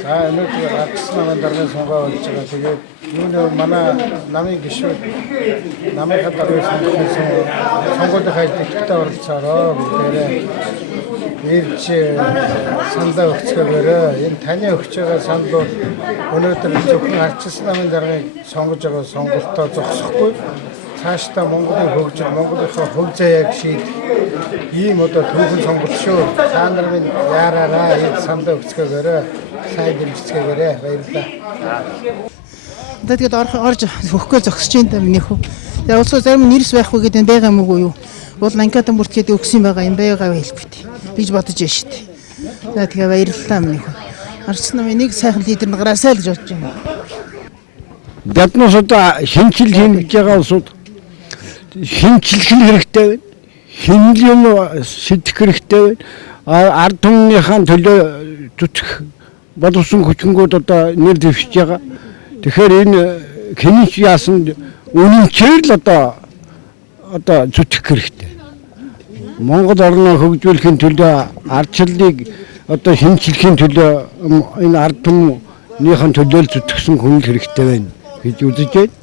За өнөөдөр ардсан намын даргын сонгоо болж байгаа. Тэгээд юунээр манай намын гишүүд намынхаа даргын сонгуулийн идэвхтэй оролцоороо бүгдээрээ ирж сандаа өгцгөөрөө энэ таны өгч байгаа сандууд өнөөдөр зөвхөн ардсан намын даргыг сонгож байгаа сонголтоо зогсохгүй цаашдаа Монголын хөгжил, Монголынхаа хөв заяаг шийдэх ийм одоо түүхэн сонголт шүү. Та нарын яараараа энэ сандаа өгцгөөрөө сайн дэмжцгээгээрэй. Баярлалаа. Тэгээд орж өгөхгүй зогсож юм минийх үү. Тэгээд улсаа зарим нэрс байхгүй гэдэг нь байгаа юм уу юу? Бол анкатан бүрт гэдэг өгсөн байгаа юм байгаа хэлбэг тий. Биж бодож байна шүү дээ. За тэгээ баярлалаа минийх үү. Ардсан намын нэг сайхан лидер нь гараасай л гэж бодож байна. Биднээс одоо шинжил хийж байгаа улсууд шинжилх хэрэгтэй байна. Шинжилэн сэтгэх хэрэгтэй байна. Ард түмнийхэн төлөө зүтгэх боловсон хүчингүүд одоо нэр дэвшиж байгаа. Тэгэхээр энэ хинч яасан үнэнчээр л одоо зүтгэх хэрэгтэй. Монгол орноо хөгжүүлэхийн төлөө ардчлалыг одоо шинжилхийн төлөө энэ ард түмнийхэн төлөө зүтгэсэн хүн хэрэгтэй байна гэж үзэж байна.